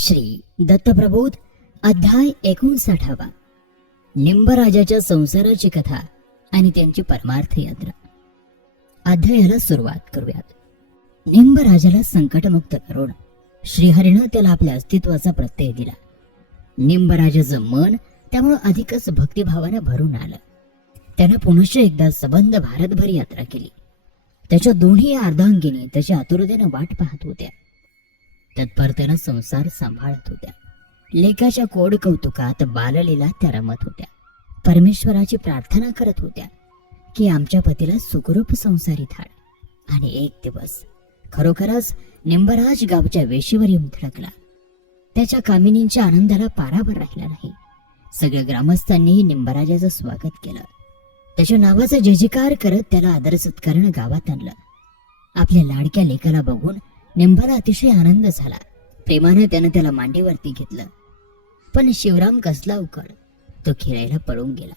श्री दत्तप्रबोध अध्याय 59. निंबराजाच्या संसाराची कथा आणि त्यांची परमार्थ यात्रा. अध्यायाला सुरुवात करूयात. निंबराजाला संकटमुक्त करून श्रीहरीनं त्याला आपल्या अस्तित्वाचा प्रत्यय दिला. निंबराजाचं मन त्यामुळे अधिकच भक्तिभावानं भरून आलं. त्यानं पुनश्च एकदा सबंध भारतभर यात्रा केली. त्याच्या दोन्ही अर्धांगिनी त्याच्या आतुरतेनं वाट पाहत होत्या. तत्परतेनं संसार सांभाळत होत्या. लेकाच्या कोड कौतुकात बाललीला त्या रमत होत्या. परमेश्वराची प्रार्थना करत होत्या की आमच्या पतीला सुखरूप संसारी थाळ. आणि एक दिवस खरोखरच निंबराज गावच्या वेशीवर येऊन धडकला. त्याच्या कामिनींच्या आनंदाला पारावर राहिला नाही. सगळ्या ग्रामस्थांनीही निंबराजाचं स्वागत केलं. त्याच्या नावाचा जयजयकार करत त्याला आदर सत्कारानं गावात आणलं. आपल्या लाडक्या लेकाला बघून निंबाला अतिशय आनंद झाला. प्रेमानं त्यानं त्याला मांडीवरती घेतलं. पण शिवराम कसला उकळ, तो खेळायला पळून गेला.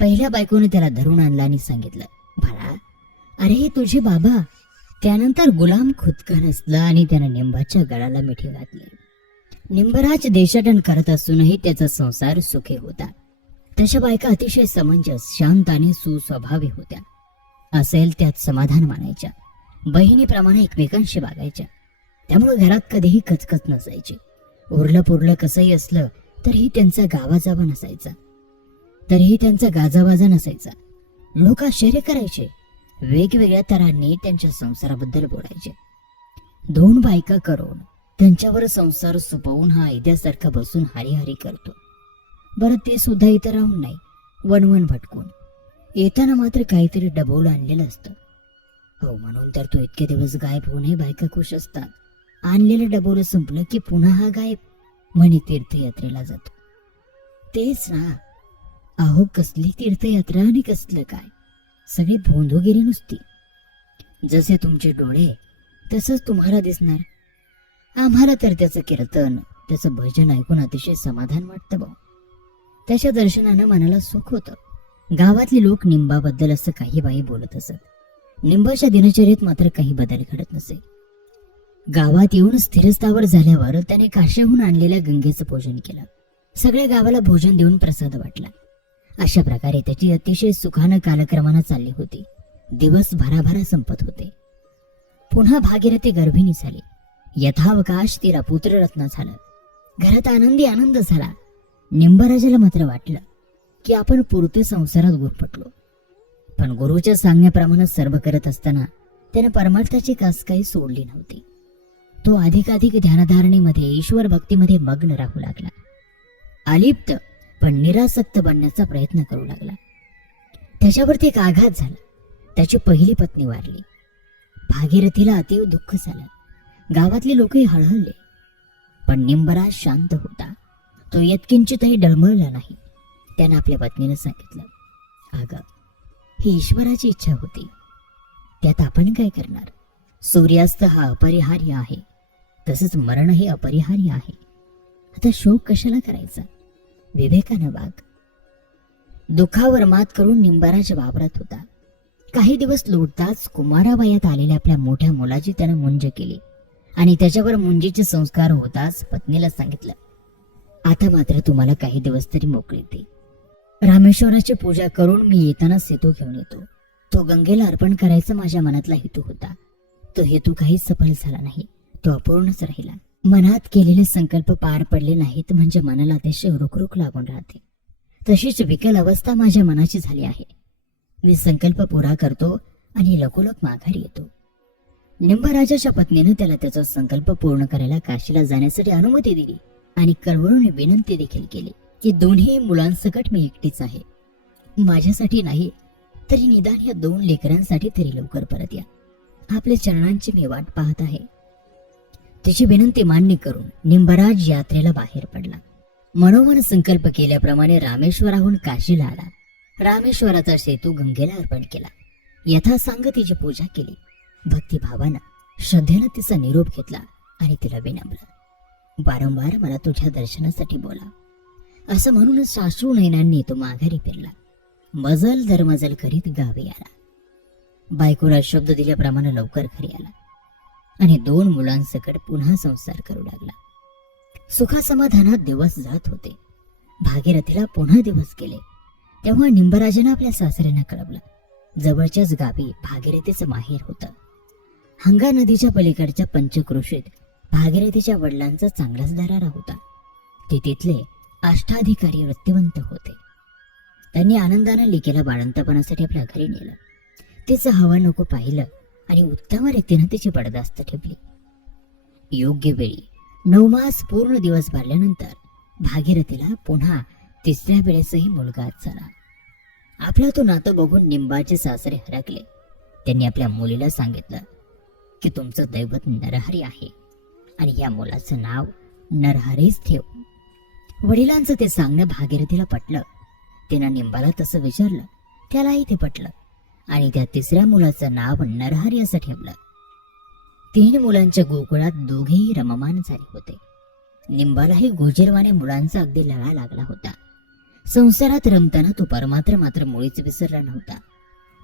पहिल्या बायकोने त्याला धरून आणला आणि सांगितलं, बाळा, अरे हे तुझे बाबा. त्यानंतर गुलाम खुदकन असला आणि त्यानं निंबाच्या गळाला मिठी घातली. निंबराज देशाटन करत असूनही त्याचा संसार सुखी होता. त्याच्या बायका अतिशय समंजस, शांत आणि सुस्वभावी होत्या. असेल त्यात समाधान मानायच्या. बहिणीप्रमाणे एकमेकांशी वागायच्या. त्यामुळे घरात कधीही कचकच नसायची. उरलं पुरलं कसंही असलं तरीही त्यांचा गावाजावा नसायचा. गाजावाजा नसायचा. लोक आश्चर्य करायचे. वेगवेगळ्या तऱ्हांनी त्यांच्या संसाराबद्दल बोलायचे. 2 बायका करून त्यांच्यावर संसार सुपवून हा ऐद्यासारखा बसून हरी करतो. बरं, ते सुद्धा इथं राहून नाही, वनवन भटकून. येताना मात्र काहीतरी डबवलं आणलेलं असतं. हो, म्हणून तर तो इतके दिवस गायब होऊनही बायका खुश असतात. आणलेलं डबोलं संपलं की पुन्हा हा गायब, म्हणे तीर्थयात्रेला जातो. तेच ना. अहो, कसली तीर्थयात्रा आणि कसलं काय, सगळी भोंदूगिरी नुसती. जसे तुमचे डोळे तसंच तुम्हाला दिसणार. आम्हाला तर त्याचं कीर्तन, त्याचं भजन ऐकून अतिशय समाधान वाटतं भाऊ. त्याच्या दर्शनानं मनाला सुख होतं. गावातले लोक निंबाबद्दल असं काही बाई बोलत असत. निंबाच्या दिनचर्येत मात्र काही बदल घडत नसे. गावात येऊन स्थिरस्थावर झाल्यावर त्याने काशीहून आणलेल्या गंगेचं पूजन केलं. सगळ्या गावाला भोजन देऊन प्रसाद वाटला. अशा प्रकारे त्याची अतिशय सुखानं कालक्रमानं चालली होती. दिवस भराभरा संपत होते. पुन्हा भागीरथी गर्भिणी झाली. यथावकाश तिला पुत्ररत्न झालं. घरात आनंदी आनंद झाला. निंबराजाला मात्र वाटलं की आपण पुरते संसारात गुरफटलो. पण गुरुच्या सांगण्याप्रमाणे सर्व करत असताना त्याने परमार्थाची कास काही सोडली नव्हती. तो अधिकाधिक ध्यानधारणेमध्ये, ईश्वर भक्तीमध्ये मग्न राहू लागला. अलिप्त पण निरासक्त बनण्याचा प्रयत्न करू लागला. त्याच्यावरती एक आघात झाला. त्याची पहिली पत्नी वारली. भागीरथीला अतीव दुःख झालं. गावातले लोकही हळहळले. पण निंबराज शांत होता. तो यत्किंचितही डळमळला नाही. त्यानं आपल्या पत्नीने सांगितलं, अगं, ही ईश्वराची इच्छा होती, त्यात आपण काय करणार. सूर्यास्त हा अपरिहार्य आहे, तसंच मरण हे अपरिहार्य आहे. आता शोक कशाला करायचा, विवेकानं वाग. दुःखावर मात करून निंबराज वावरत होता. काही दिवस लोटताच कुमारावयात आलेल्या आपल्या मोठ्या मुलाची त्यानं मुंज केली आणि त्याच्यावर मुंजीचे संस्कार होताच पत्नीला सांगितलं, आता मात्र तुम्हाला काही दिवस तरी मोकळी दे. रामेश्वराची पूजा करून मी येताना सेतू घेऊन येतो. तो गंगेला अर्पण करायचा माझ्या मनातला हेतू होता. तो हेतू काहीच सफल झाला नाही. तो अपूर्णच राहिला. मनात केलेले संकल्प पार पडले नाहीत म्हणजे मनाला अतिशय रुखरुख लागून राहते. तशीच विकल अवस्था माझ्या मनाची झाली आहे. मी संकल्प पुरा करतो आणि लकोलक माघारी येतो. निंबराजाच्या पत्नीने त्याला त्याचा संकल्प पूर्ण करायला काशीला जाण्यासाठी अनुमती दिली आणि कळवळून विनंती देखील केली की दोन्ही मुलांसकट मी एकटीच आहे. माझ्यासाठी नाही तरी निदान या 2 लेकरांसाठी तरी लवकर परत या. आपल्या चरणांची मी वाट पाहत आहे. तिची विनंती मान्य करून निंबराज यात्रेला बाहेर पडला. मनोमन संकल्प केल्याप्रमाणे रामेश्वराहून काशीला आला. रामेश्वराचा सेतू गंगेला अर्पण केला. यथासांग तिची पूजा केली. भक्तिभावानं, श्रद्धेनं तिचा निरोप घेतला आणि तिला विनम्र, वारंवार मला तुझ्या दर्शनासाठी बोला, असं म्हणूनच साश्रू नयनांनी तो माघारी फिरला. मजल दरमजल करीत गावी आला. बायकोला शब्द दिल्याप्रमाणे लवकर घरी आला आणि 2 मुलांसकट पुन्हा संसार करू लागला. सुखासमाधानात दिवस जात होते. भागीरथीला पुन्हा दिवस गेले तेव्हा निंबराजानं आपल्या सासऱ्यांना कळवलं. जवळच्याच गावी भागीरथीचं माहेर होतं. हंगा नदीच्या पलीकडच्या पंचक्रोशीत भागीरथीच्या वडिलांचा चांगलाच दरारा होता. ते तिथले अष्टाधिकारी वृत्तिवंत होते. त्यांनी आनंदानं लिकेला बाळंतपणासाठी आपल्या घरी नेलं. तिचं हवं नको पाहिलं आणि उत्तम रीतीनं तिची बडदास्त ठेवली. योग्य वेळी 9 मास पूर्ण दिवस भरल्यानंतर भागीरथीला पुन्हा तिसऱ्या वेळेसही मुलगा झाला. आपला तो नातं बघून निंबाचे सासरे हरकले. त्यांनी आपल्या मुलीला सांगितलं की तुमचं दैवत नरहरी आहे आणि या मुलाचं नाव नरहरीच ठेव. वडिलांचं ते सांगणं भागीरथीला पटलं. तिनं निंबाला तसं विचारलं, त्यालाही ते पटलं आणि त्या तिसऱ्या मुलाचं नाव नरहरी असं ठेवलं. 3 मुलांच्या गोकुळात दोघेही रममान झाले होते. निंबालाही गोजीरवाने मुलांचा अगदी लळा लागला होता. संसारात रमताना तो परमात्र मात्र मुळीच विसरला नव्हता.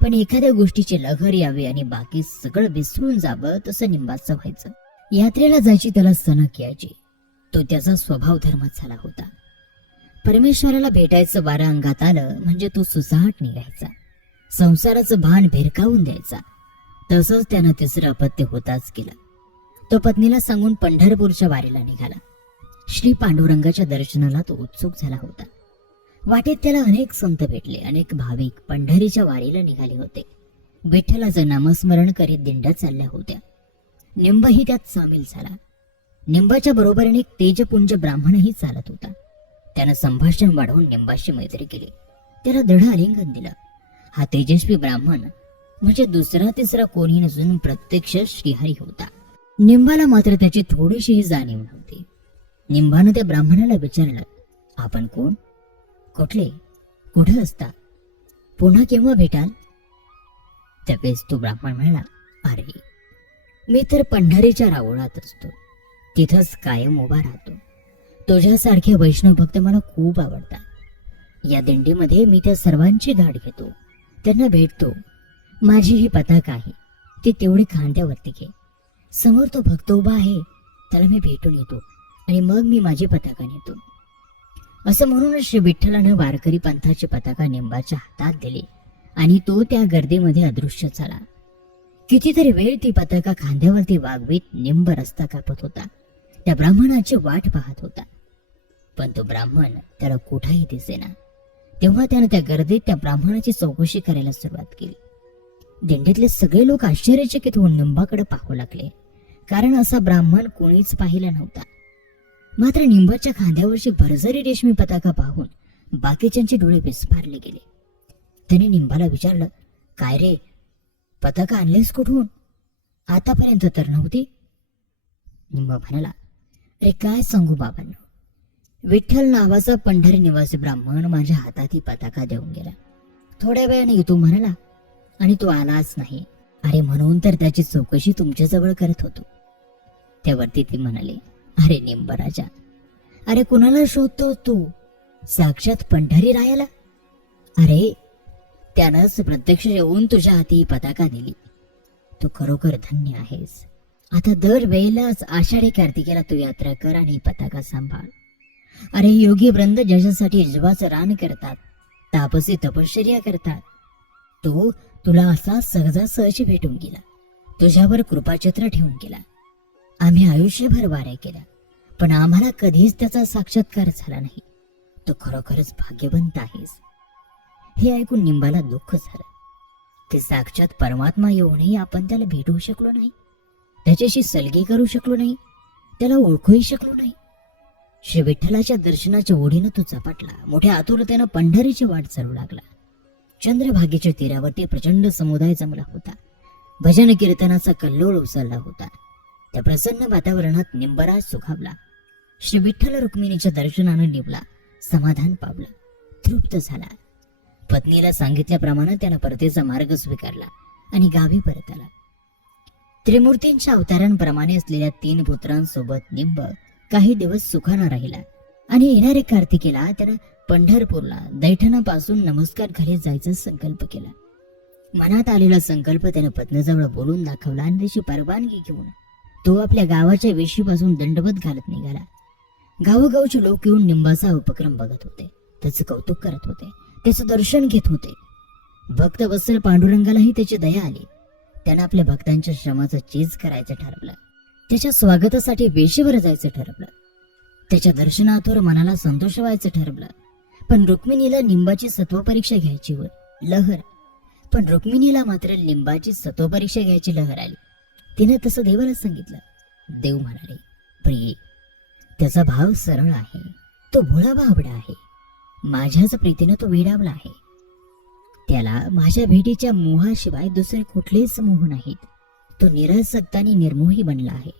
पण एखाद्या गोष्टीची लहर यावी आणि बाकी सगळं विसरून जावं तसं निंबाचं व्हायचं. यात्रेला जायची त्याला सनक यायची. तो त्याचा स्वभाव धर्मच झाला होता. परमेश्वराला भेटायचं वारं अंगात आलं म्हणजे तो सुसाट निघायचा. संसाराचं भान भिरकावून द्यायचा. तसंच त्यानं तिसरं अपत्य होताच केलं. तो पत्नीला सांगून पंढरपूरच्या वारीला निघाला. श्री पांडुरंगाच्या दर्शनाला तो उत्सुक झाला होता. वाटेत त्याला अनेक संत भेटले. अनेक भाविक पंढरीच्या वारीला निघाले होते. विठ्ठलाचं नामस्मरण करीत दिंड्या चालल्या होत्या. निंबही त्यात सामील झाला. निंबाच्या बरोबरीने एक तेजपुंज ब्राह्मणही चालत होता. त्यानं संभाषण वाढवून निंबाशी मैत्री केली. त्याला दृढ आलिंगन दिलं. हा तेजस्वी ब्राह्मण म्हणजे दुसरा तिसरा कोणी नसून प्रत्यक्ष श्रीहरी होता. निंबाला मात्र त्याची थोडीशीही जाणीव नव्हती. निंबानं त्या ब्राह्मणाला विचारलं, आपण कोण, कुठले, कुठं असता, पुन्हा केव्हा भेटाल? त्यावेळेस तो ब्राह्मण म्हणाला, अरे मी तर पंढरीच्या राऊळात असतो. तिथंच कायम उभा राहतो. तुझ्यासारखे वैष्णव भक्त मला खूप आवडतात. या दिंडीमध्ये मी त्या सर्वांची गाठ घेतो, त्यांना भेटतो. माझी ही पताका आहे, ती तेवढी खांद्यावरती घे. समोर तो भक्त उभा आहे, त्याला मी भेटून येतो आणि मग मी माझी पताका नेतो. असं म्हणून श्री विठ्ठलानं वारकरी पंथाची पताका निंबाच्या हातात दिली आणि तो त्या गर्दीमध्ये अदृश्य झाला. कितीतरी वेळ ती पताका खांद्यावरती वागवीत निंब रस्ता कापत होता. त्या ब्राह्मणाची वाट पाहत होता. पण तो ब्राह्मण त्याला कुठेही दिसेना. तेव्हा त्यानं त्या गर्दीत त्या ब्राह्मणाची चौकशी करायला सुरुवात केली. दिंडीतले सगळे लोक आश्चर्यचकित होऊन निंबाकडे पाहू लागले, कारण असा ब्राह्मण कोणीच पाहिला नव्हता. मात्र निंबाच्या खांद्यावरची भरजरी रेशमी पताका पाहून बाकीच्यांचे डोळे विस्फारले गेले. त्याने निंबाला विचारलं, काय रे, पताका आणलीस कुठून? आतापर्यंत तर नव्हती. निंबा म्हणाला, अरे काय सांगू बाबांनो, विठ्ठल नावाचा पंढरी निवासी ब्राह्मण माझ्या हातात ही पताका देऊन गेला. थोड्या वेळाने येतो म्हणाला आणि तो आलाच नाही. अरे म्हणून तर त्याची चौकशी तुमच्याजवळ करत होतो. त्यावरती ती म्हणाले, अरे निंबराजा, अरे कुणाला शोधतो तू? साक्षात पंढरी रायाला? अरे त्यानंच प्रत्यक्ष येऊन तुझ्या हाती ही पताका दिली. तू खरोखर धन्य आहेस. आता दर वेळेलाच आषाढी कार्तिकेला तू यात्रा कर आणि पताका सांभाळ. अरे योगी वृंद ज्याच्यासाठी जीवाचं रान करतात, तापसी तपश्चर्या करतात, तो तुला असा सहजासहजी भेटून गेला. तुझ्यावर कृपाचित्र ठेवून गेला. आम्ही आयुष्यभर वाऱ्या केल्या, पण आम्हाला कधीच त्याचा साक्षात्कार झाला नाही. तू खरोखरच भाग्यवंत आहेस. हे ऐकून निंबाला दुःख झालं. ते साक्षात परमात्मा येऊनही आपण त्याला भेटू शकलो नाही, त्याच्याशी सलगी करू शकलो नाही, त्याला ओळखूही शकलो नाही. श्री विठ्ठलाच्या दर्शनाच्या ओढीनं तो झपाटला. मोठ्या आतुरतेनं पंढरीची वाट चालू लागला. चंद्रभागेच्या तीरावरती प्रचंड समुदाय जमला होता. भजन कीर्तनाचा कल्लोळ उसळला होता. त्या प्रसन्न वातावरणात निंबराज सुखावला. श्री विठ्ठल रुक्मिणीच्या दर्शनानं निवला, समाधान पावला, तृप्त झाला. पत्नीला सांगितल्याप्रमाणे त्यानं परतीचा मार्ग स्वीकारला आणि गावी परत आला. त्रिमूर्तींच्या अवतारांप्रमाणे असलेल्या 3 पुत्रांसोबत निंब काही दिवस सुखानं राहिला आणि येणाऱ्या कार्तिकेला त्यानं पंढरपूरला दैठणापासून नमस्कार घालीत जायचा संकल्प केला. मनात आलेला संकल्प त्यानं पत्नीजवळ बोलून दाखवला आणि त्याची परवानगी घेऊन तो आपल्या गावाच्या वेशीपासून दंडवत घालत निघाला. गावोगावचे लोक येऊन निंबाचा उपक्रम बघत होते, त्याचं कौतुक करत होते, त्याचं दर्शन घेत होते. भक्त वत्सल पांडुरंगालाही त्याची दया आली. त्यानं आपल्या भक्तांच्या श्रमाचं चीज करायचं ठरवलं. त्याच्या स्वागतासाठी वेशीवर जायचं ठरवलं. त्याच्या दर्शनातून मनाला संतोष व्हायचं ठरवलं. पण रुक्मिणीला लिंबाची सत्वपरीक्षा घ्यायची होती, लहर. पण रुक्मिणीला मात्र लिंबाची सत्वपरीक्षा घ्यायची लहर आली. तिने तसं देवाला सांगितलं. देव म्हणाले, प्रिये, त्याचा भाव सरळ आहे, तो भोळा भाबडा आहे. माझ्याच प्रीतीनं तो वेडावला आहे. त्याला माझ्या भेटीच्या मोहाशिवाय दुसरे कुठलेच मोह नाहीत. तो निरासक्त आणि निर्मोही बनला आहे.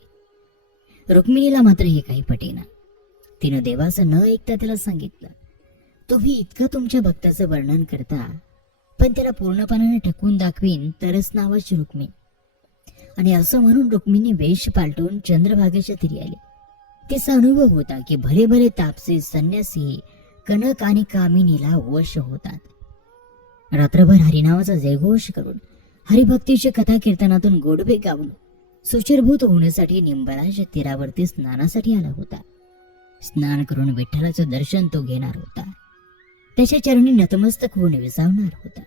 रुक्मिणीला मात्र हे काही पटेना. तिनं देवाचं न ऐकता त्याला सांगितलं, तुम्ही इतकं तुमच्या भक्ताचं वर्णन करता, पण त्याला पूर्णपणाने ठकवून दाखवीन तरच नावाची रुक्मिणी. आणि असं म्हणून रुक्मिणी वेश पालटून चंद्रभागेच्या तीरी आली. तिचा अनुभव होता की भले भले तापसे संन्यासी कनक आणि कामिनीला वश होतात. रात्रभर हरिनावाचा जयघोष करून हरिभक्तीची कथा कीर्तनातून गोडवे गाऊन सुचिरभूत होण्यासाठी निंबराज तीरावरती स्नानासाठी आला होता. स्नान करून विठ्ठलाचं दर्शन तो घेणार होता. त्याच्या चरणी नतमस्तक होऊन विसावणार होता.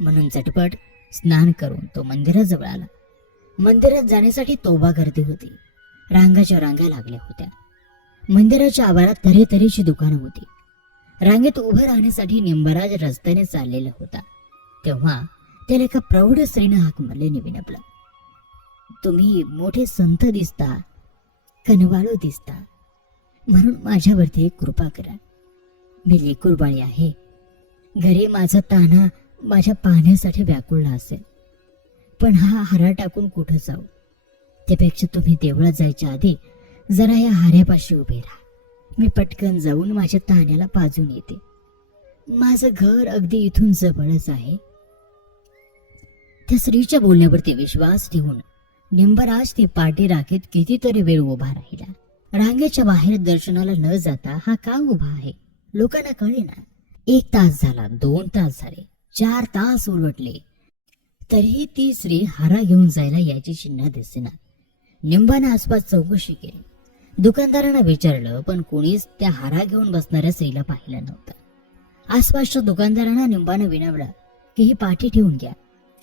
म्हणून झटपट स्नान करून तो मंदिराजवळ आला. मंदिरात जाण्यासाठी तोबा गर्दी होती. रांगाच्या रांगा लागल्या होत्या. मंदिराच्या आवारात तऱ्हेतऱ्हेची दुकानं होती. रांगेत उभं राहण्यासाठी निंबराज रस्त्याने चाललेला होता. तेव्हा त्याला एका प्रौढ स्त्रीनं हाक मारल्याने विनपलं, तुम्ही मोठे संत दिसता, कनवाळू दिसता, म्हणून माझ्यावरती एक कृपा करा. मी लेकूरबाळी आहे. घरी माझा तान्हा माझ्या पाहण्यासाठी व्याकुळला असेल, पण हा हारा टाकून कुठं जाऊ? त्यापेक्षा तुम्ही देवळात जायच्या आधी जरा या हाऱ्यापाशी उभे राहा. मी पटकन जाऊन माझ्या तान्याला पाजून येते. माझं घर अगदी इथून जवळच आहे. त्या स्त्रीच्या बोलण्यावरती विश्वास ठेवून निंबराज ती पाठी राखीत कितीतरी वेळ उभा राहिला. रांगेच्या बाहेर दर्शनाला न जाता हा का उभा आहे लोकांना कळेना. 1 तास झाला, 2 तास झाले, 4 तास उलटले, तरीही ती स्त्री हारा घेऊन जायला याची चिन्ह दिसेना. निंबाने आसपास चौकशी केली. दुकानदारांना विचारलं, पण कोणीच त्या हारा घेऊन बसणाऱ्या स्त्रीला पाहिलं नव्हतं. आसपासच्या दुकानदारांना निंबाने विनवलं की ही पाठी ठेवून घ्या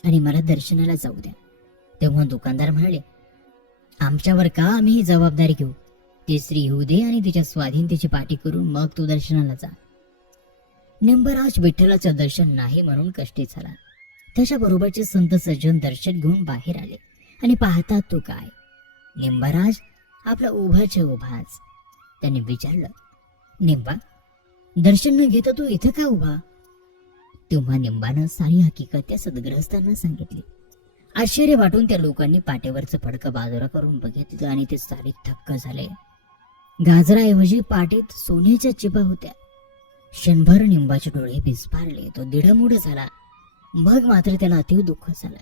आणि मला दर्शनाला जाऊ द्या. तेव्हा दुकानदार म्हणाले, आमच्यावर का आम्ही ही जबाबदारी घेऊ? ती स्त्री येऊ दे आणि तिच्या स्वाधीनतेची पाठी करून मग तू दर्शनाला जा. निंबराज विठ्ठलाचं दर्शन नाही म्हणून कष्टी झाला. त्याच्या बरोबरचे संत सज्जन दर्शन घेऊन बाहेर आले आणि पाहतात तो काय, निंबराज आपला उभाच्या उभाच. त्याने विचारलं, निंबा, दर्शन न घेता तू इथं का उभा? तेव्हा निंबानं सारी हकीकत त्या सद्ग्रस्तांना सांगितली. आश्चर्य वाटून त्या लोकांनी पाटेवरचं फडकं बाजूला करून बघितलं आणि ते सारे थक्क झाले. गाजराऐवजी पाटीत सोन्याच्या चिपा होत्या. क्षणभर निंबाचे डोळे विस्फारले. तो दिडमूड झाला. मग मात्र त्याला अतीव दुःख झालं.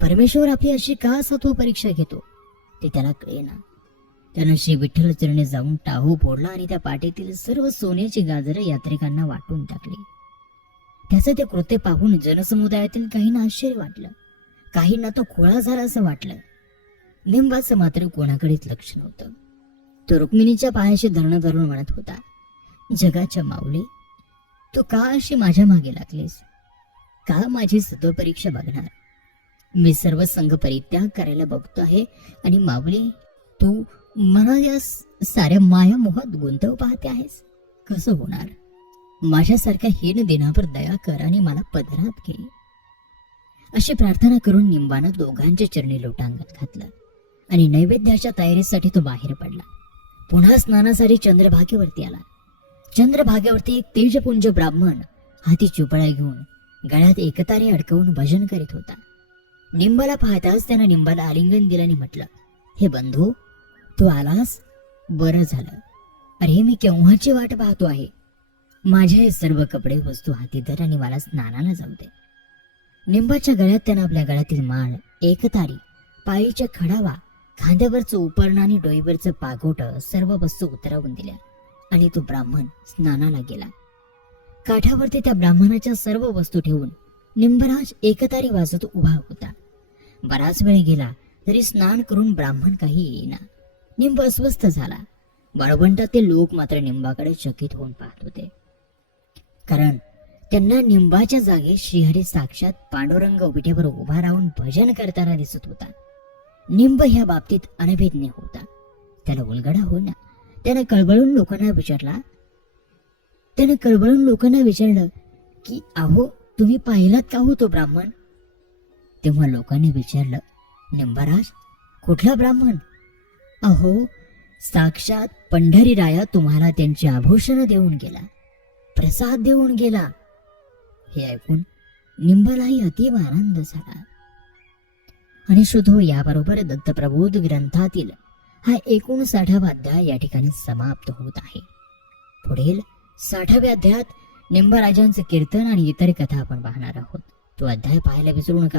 परमेश्वर आपली अशी का सत्व परीक्षा घेतो ते त्याला कळेना. त्यानं श्री विठ्ठल चरणी जाऊन टाहू फोडला आणि त्या पाटीतील सर्व सोन्याची गाजरं यात्रिकांना वाटून टाकली. त्याचं ते कृत्य पाहून जनसमुदायातील काहींना आश्चर्य वाटलं, काहींना तो खोळा झाला असं वाटलं. निंबाचं मात्र कोणाकडेच लक्ष नव्हतं. तो रुक्मिणीच्या पायाशी धरणं धरून म्हणत होता, जगाच्या माऊली, तू का अशी माझ्या मागे लागलीस? का माझी सत्वपरीक्षा बघणार? मी सर्व संघ परित्याग करायला बघतो आहे आणि माऊली, तू मला या साऱ्या माया मोहात गुंतव पाहते आहेस. कसं होणार? माझ्यासारख्या हीन दिनावर दया कर आणि मला पदरात घे. अशी प्रार्थना करून निंबानं दोघांच्या चरणी लोटांगण घातलं आणि नैवेद्याच्या तयारीसाठी तो बाहेर पडला. पुन्हा स्नानासाठी चंद्रभागेवरती आला. चंद्रभागेवरती एक तेजपुंज ब्राह्मण हाती चुपळा घेऊन गळ्यात एकतारी अडकवून भजन करीत होता. निंबाला पाहताच त्यानं निंबाला आलिंगन दिलं आणि म्हटलं, हे बंधू, तू आलास? बरं झालं. अरे, मी केव्हाची वाट पाहतो आहे. माझे हे सर्व कपडे वस्तू हाती धर आणि मला स्नानाला जाऊ दे. निंबाच्या गळ्यात त्यानं आपल्या गळ्यातील माळ, एकतारी, पायीच्या खडावा, खांद्यावरचं उपरण आणि डोईवरचं पागोट सर्व वस्तू उतरवून दिल्या आणि तो ब्राह्मण स्नानाला गेला. काठावरती त्या ब्राह्मणाच्या सर्व वस्तू ठेवून निंबराज एकतारी वाजत उभा होता. बराच वेळ गेला तरी स्नान करून ब्राह्मण काही येईना. निंब अस्वस्थ झाला. वाळवंटातील लोक मात्र निंबाकडे चकित होऊन पाहत होते, कारण त्यांना निंबाच्या जागी श्रीहरी साक्षात पांडुरंग विटेवर उभा राहून भजन करताना दिसत होता. निंब ह्या बाबतीत अनभिज्ञ होता. त्याला उलगडा होईना. त्यानं कळवळून लोकांना विचारलं की अहो, तुम्ही पाहिलात का हो तो ब्राह्मण? तेव्हा लोकांनी विचारलं, निंबाराज, कुठला ब्राह्मण? अहो, साक्षात पंढरीराया तुम्हाला त्यांची आभूषणं देऊन गेला, प्रसाद देऊन गेला. हे ऐकून निंबालाही अतीव आनंद झाला. आणि श्रोतो, याबरोबर दत्तप्रबोध ग्रंथातील हा 59वा अध्याय या ठिकाणी समाप्त होत आहे. पुढील 60व्या अध्यायात निंबराजांचे कीर्तन आणि इतर कथा आपण पाहणार आहोत. तो अध्याय पाहायला विसरू नका.